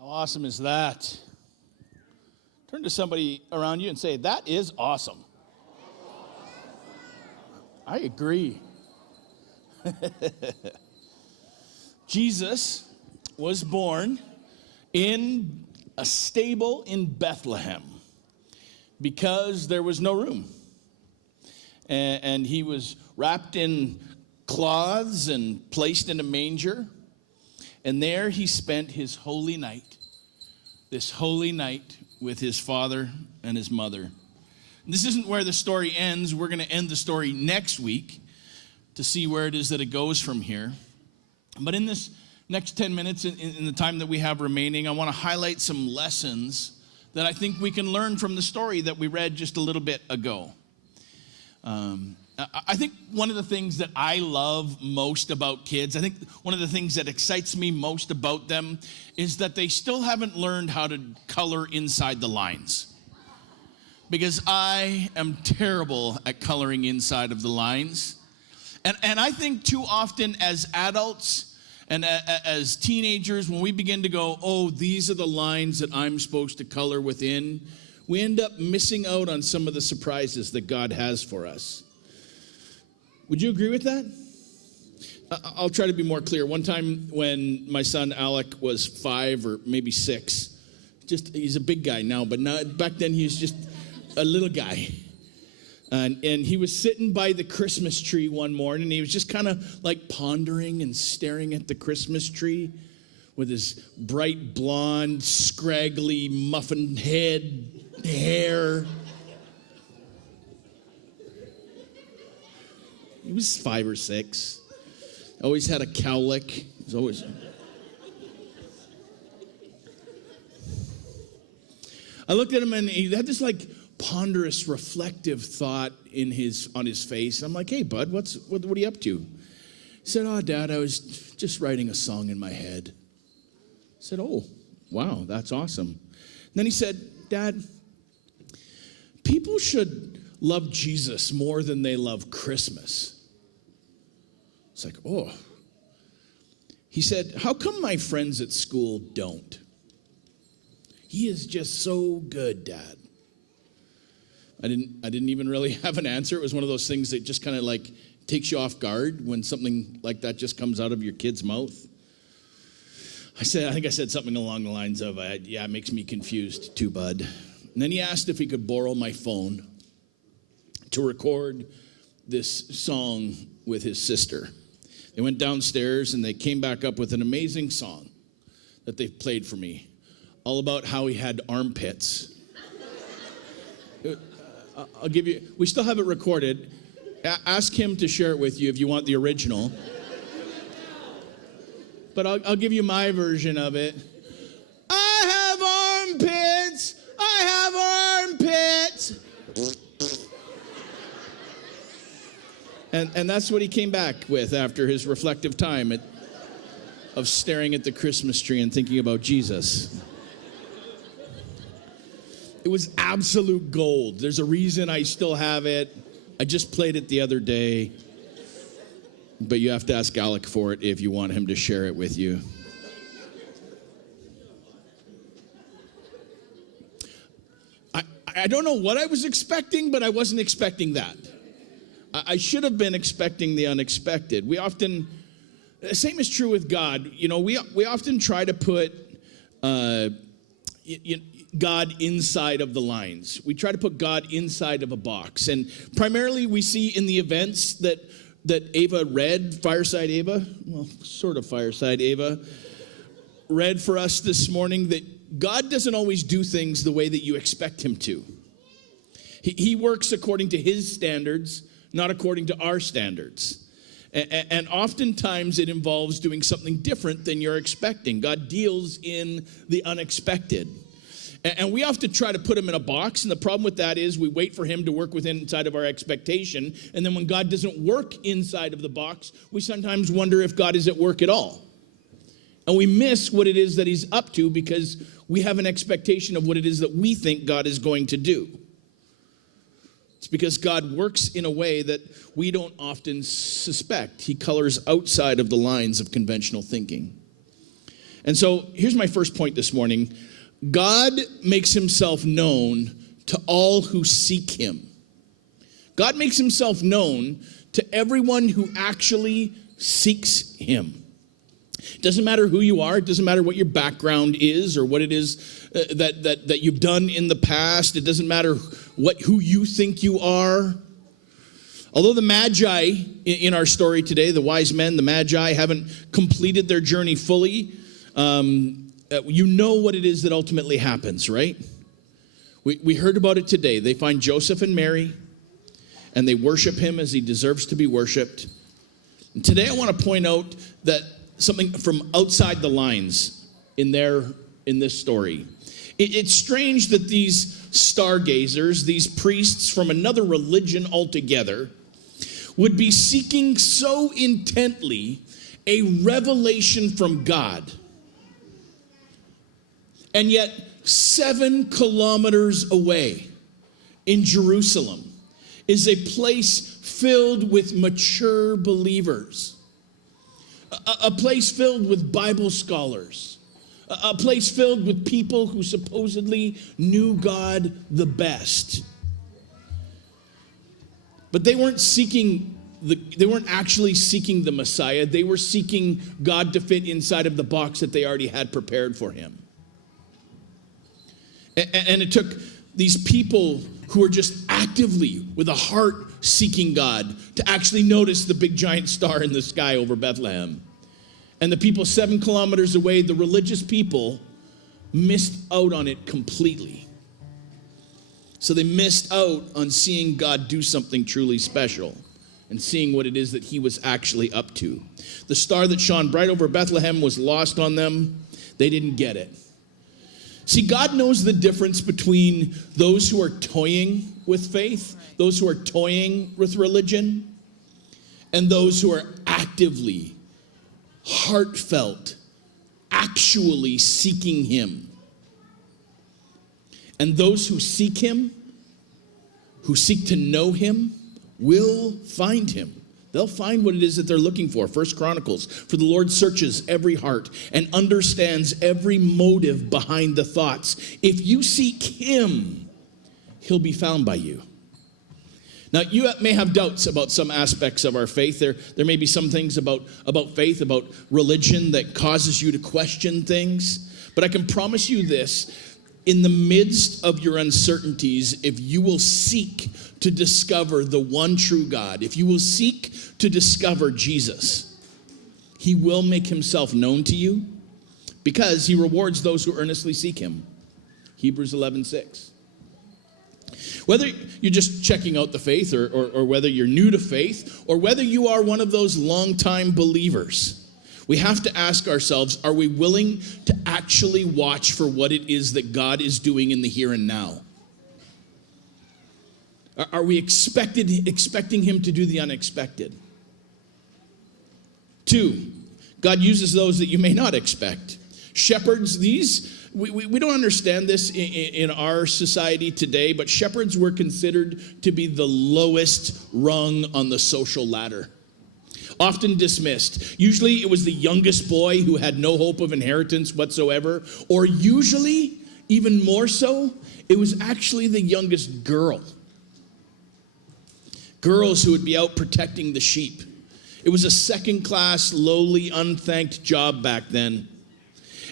How awesome is that? Turn to somebody around you and say, that is awesome. I agree. Jesus was born in a stable in Bethlehem because there was no room. And he was wrapped in cloths and placed in a manger. And there he spent his holy night, this holy night with his father and his mother. This isn't where the story ends. We're going to end the story next week to see where it is that it goes from here. But in this next 10 minutes, in the time that we have remaining, I want to highlight some lessons that I think we can learn from the story that we read just a little bit ago. I think one of the things that I love most about kids, I think one of the things that excites me most about them is that they still haven't learned how to color inside the lines. Because I am terrible at coloring inside of the lines. And I think too often as adults and as teenagers, when we begin to go, oh, these are the lines that I'm supposed to color within, we end up missing out on some of the surprises that God has for us. Would you agree with that? I'll try to be more clear. One time when my son Alec was 5 or maybe 6, he's a big guy now, but back then he was just a little guy. And he was sitting by the Christmas tree one morning, and he was just kind of like pondering and staring at the Christmas tree with his bright blonde, scraggly, muffin head hair. He was 5 or 6. Always had a cowlick. He was always. I looked at him and he had this like ponderous, reflective thought on his face. I'm like, hey, bud, what are you up to? He said, oh, Dad, I was just writing a song in my head. I said, oh, wow, that's awesome. And then he said, Dad, people should love Jesus more than they love Christmas. It's like, oh. He said, how come my friends at school don't? He is just so good, Dad. I didn't even really have an answer. It was one of those things that just kind of like takes you off guard when something like that just comes out of your kid's mouth. I think I said something along the lines of, yeah, it makes me confused too, bud. And then he asked if he could borrow my phone to record this song with his sister. They went downstairs and they came back up with an amazing song that they played for me, all about how he had armpits. I'll give you, we still have it recorded. Ask him to share it with you if you want the original. But I'll give you my version of it. I have armpits. I have armpits. And that's what he came back with after his reflective time of staring at the Christmas tree and thinking about Jesus. It was absolute gold. There's a reason I still have it. I just played it the other day. But you have to ask Alec for it if you want him to share it with you. I don't know what I was expecting, but I wasn't expecting that. I should have been expecting the unexpected. The same is true with God. You know, we often try to put God inside of the lines. We try to put God inside of a box. And primarily we see in the events that Ava read, Fireside Ava, well, sort of Fireside Ava, read for us this morning, that God doesn't always do things the way that you expect him to. He works according to his standards, not according to our standards. And oftentimes it involves doing something different than you're expecting. God deals in the unexpected. And we have to try to put him in a box, and the problem with that is we wait for him to work inside of our expectation, and then when God doesn't work inside of the box, we sometimes wonder if God is at work at all. And we miss what it is that he's up to because we have an expectation of what it is that we think God is going to do. It's because God works in a way that we don't often suspect. He colors outside of the lines of conventional thinking. And so here's my first point this morning. God makes himself known to all who seek him. God makes himself known to everyone who actually seeks him. It doesn't matter who you are. It doesn't matter what your background is or what it is that you've done in the past. It doesn't matter who you think you are. Although the Magi in our story today, the wise men, the Magi, haven't completed their journey fully, you know what it is that ultimately happens, right? We heard about it today. They find Joseph and Mary, and they worship him as he deserves to be worshiped. And today I want to point out that something from outside the lines in this story. It's strange that these stargazers, these priests from another religion altogether, would be seeking so intently a revelation from God. And yet, 7 kilometers away in Jerusalem is a place filled with mature believers, a place filled with Bible scholars, a place filled with people who supposedly knew God the best. But they weren't actually seeking the Messiah. They were seeking God to fit inside of the box that they already had prepared for him. And it took these people who were just actively, with a heart, seeking God to actually notice the big giant star in the sky over Bethlehem. And the people 7 kilometers away, the religious people, missed out on it completely. So they missed out on seeing God do something truly special and seeing what it is that he was actually up to. The star that shone bright over Bethlehem was lost on them. They didn't get it. See, God knows the difference between those who are toying with faith, those who are toying with religion, and those who are actively, heartfelt, actually seeking him. And those who seek him, who seek to know him, will find him. They'll find what it is that they're looking for. 1 Chronicles, for the Lord searches every heart and understands every motive behind the thoughts. If you seek him, he'll be found by you. Now, you may have doubts about some aspects of our faith. There may be some things about faith, about religion that causes you to question things. But I can promise you this. In the midst of your uncertainties, if you will seek to discover the one true God, if you will seek to discover Jesus, he will make himself known to you because he rewards those who earnestly seek him. Hebrews 11:6. Whether you're just checking out the faith or whether you're new to faith or whether you are one of those longtime believers, we have to ask ourselves, are we willing to actually watch for what it is that God is doing in the here and now? Are we expecting him to do the unexpected? 2, God uses those that you may not expect. Shepherds, we don't understand this in our society today, but shepherds were considered to be the lowest rung on the social ladder. Often dismissed. Usually it was the youngest boy who had no hope of inheritance whatsoever, or usually, even more so, it was actually the youngest girl. Girls who would be out protecting the sheep. It was a second-class, lowly, unthanked job back then.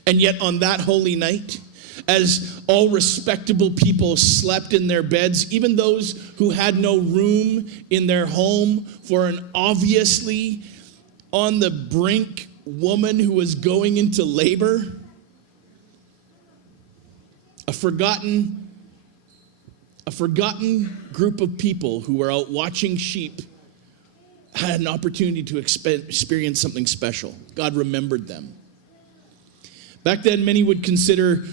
And yet on that holy night, as all respectable people slept in their beds, even those who had no room in their home for an obviously on the brink woman who was going into labor, a forgotten group of people who were out watching sheep had an opportunity to experience something special. God remembered them. Back then, many would consider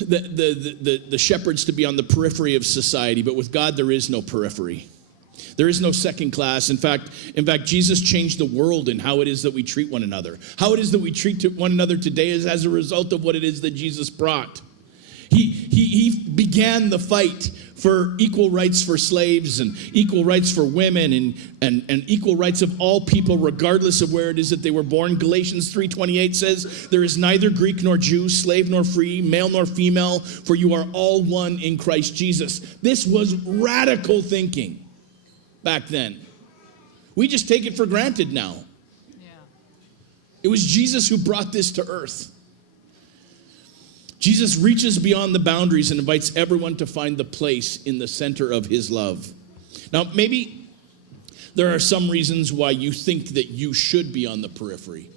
the shepherds to be on the periphery of society, but with God there is no periphery. There is no second class. In fact, Jesus changed the world in how it is that we treat one another. How it is that we treat one another today is as a result of what it is that Jesus brought. He began the fight for equal rights for slaves and equal rights for women and equal rights of all people regardless of where it is that they were born. Galatians 3:28 says, there is neither Greek nor Jew, slave nor free, male nor female, for you are all one in Christ Jesus. This was radical thinking back then. We just take it for granted now. Yeah. It was Jesus who brought this to earth. Jesus reaches beyond the boundaries and invites everyone to find the place in the center of his love. Now, maybe there are some reasons why you think that you should be on the periphery.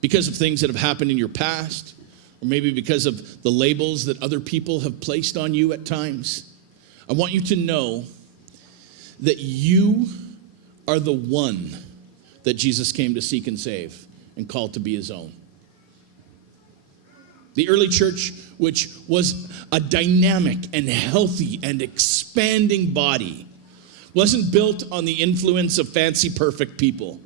Because of things that have happened in your past, or maybe because of the labels that other people have placed on you at times. I want you to know that you are the one that Jesus came to seek and save and called to be his own. The early church, which was a dynamic and healthy and expanding body, wasn't built on the influence of fancy, perfect people.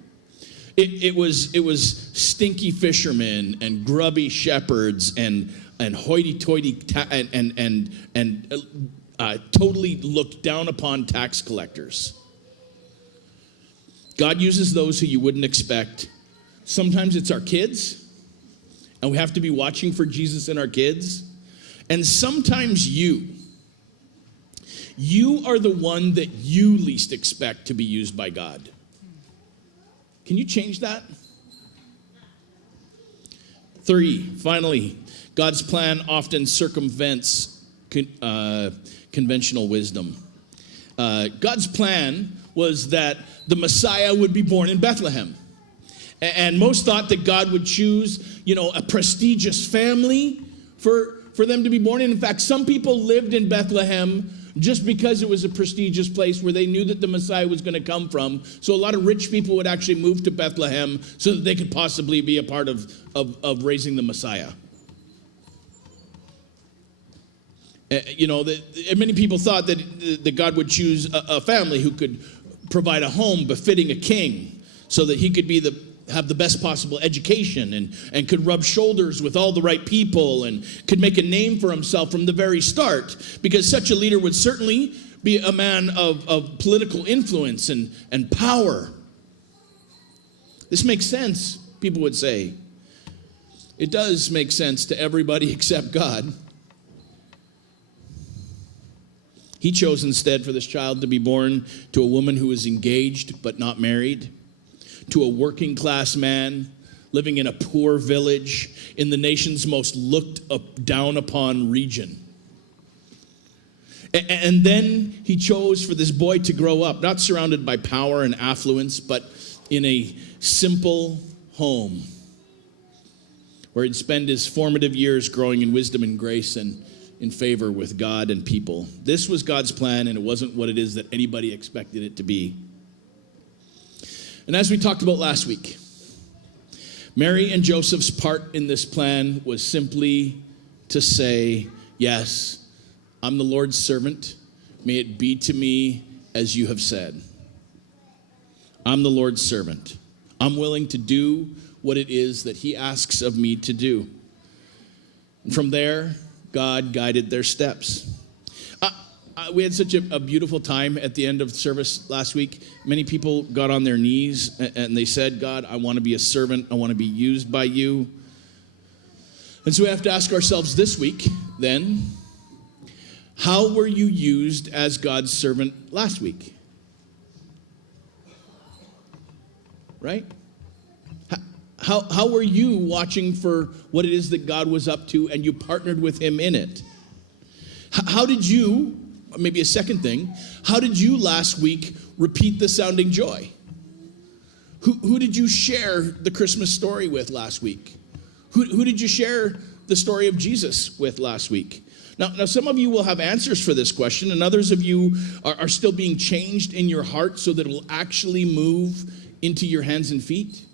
It was stinky fishermen and grubby shepherds and hoity-toity and totally looked down upon tax collectors. God uses those who you wouldn't expect. Sometimes it's our kids. And we have to be watching for Jesus in our kids. And sometimes you are the one that you least expect to be used by God. Can you change that? 3, finally, God's plan often circumvents conventional wisdom. God's plan was that the Messiah would be born in Bethlehem. And most thought that God would choose, a prestigious family for them to be born in. In fact, some people lived in Bethlehem just because it was a prestigious place where they knew that the Messiah was going to come from. So a lot of rich people would actually move to Bethlehem so that they could possibly be a part of raising the Messiah. Many people thought that God would choose a family who could provide a home befitting a king so that he could have the best possible education and could rub shoulders with all the right people and could make a name for himself from the very start, because such a leader would certainly be a man of political influence and power. This makes sense, people would say. It does make sense to everybody except God. He chose instead for this child to be born to a woman who was engaged but not married, to a working class man living in a poor village in the nation's most looked down upon region. And then he chose for this boy to grow up, not surrounded by power and affluence, but in a simple home where he'd spend his formative years growing in wisdom and grace and in favor with God and people. This was God's plan, and it wasn't what it is that anybody expected it to be. And as we talked about last week, Mary and Joseph's part in this plan was simply to say, yes, I'm the Lord's servant. May it be to me as you have said. I'm the Lord's servant. I'm willing to do what it is that he asks of me to do. And from there, God guided their steps. We had such a beautiful time at the end of the service last week. Many people got on their knees and they said, God, I want to be a servant. I want to be used by you. And so we have to ask ourselves this week, then, how were you used as God's servant last week? Right? How were you watching for what it is that God was up to and you partnered with him in it? How did you, maybe a second thing, how did you last week repeat the sounding joy? Who did you share the Christmas story with last week? Who did you share the story of Jesus with last week? Now, some of you will have answers for this question, and others of you are still being changed in your heart so that it will actually move into your hands and feet.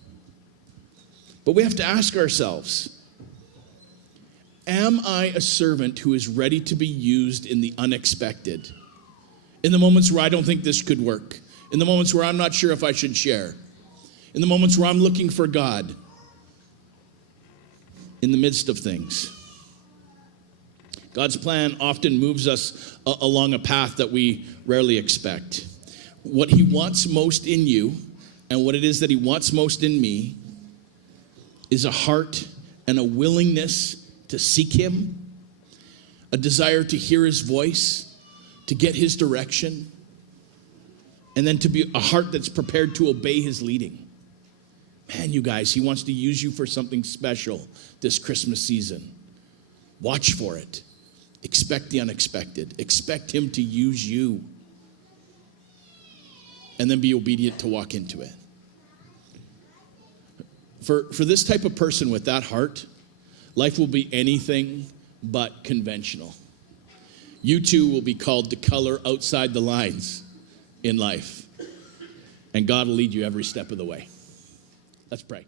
But we have to ask ourselves, am I a servant who is ready to be used in the unexpected? In the moments where I don't think this could work. In the moments where I'm not sure if I should share. In the moments where I'm looking for God. In the midst of things. God's plan often moves us along a path that we rarely expect. What he wants most in you and what it is that he wants most in me is a heart and a willingness to seek him, a desire to hear his voice, to get his direction, and then to be a heart that's prepared to obey his leading. Man, you guys, he wants to use you for something special this Christmas season. Watch for it. Expect the unexpected. Expect him to use you. And then be obedient to walk into it. For this type of person with that heart, life will be anything but conventional. You too will be called to color outside the lines in life. And God will lead you every step of the way. Let's pray.